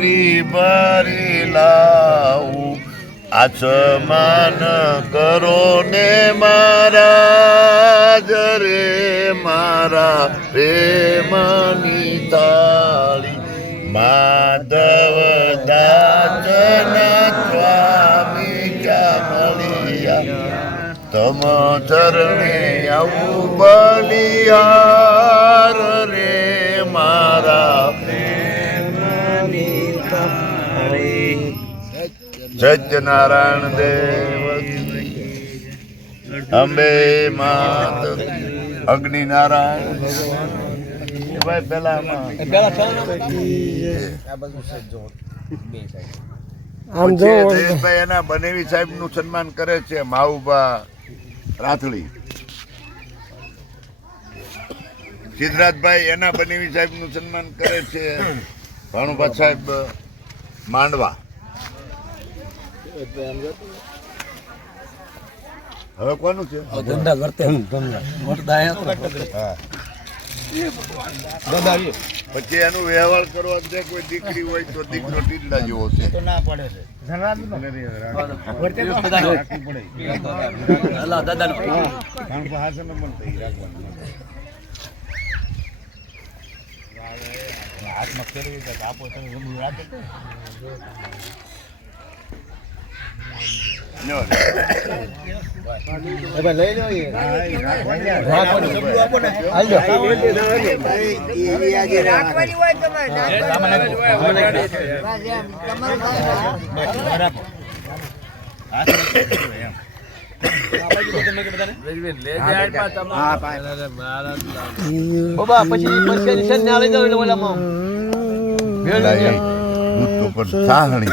ભરી ભરી લાવું આસમાન કરો ને મારા રે મારા પ્રેમની તાળી માધવ દાસના સ્વામી ચામલિયા તમ ચરણે આવું બલિહાર રે મારા સત્યનારાયણ દેવ અંબે માત અગ્નિનારાયણ ભાઈ પેલા એના બનેવી સાહેબ નું સન્માન કરે છે માઉબા રાથડી સિદ્ધરાજભાઈ એના બનેવી સાહેબ નું સન્માન કરે છે ભાણુભા સાહેબ માંડવા. હવે કોનું છે પછી એનું વ્યવહાર કરવો છે. કોઈ દીકરી હોય તો દીકરો ટીલા જેવો છે તો ના પડે સાહણી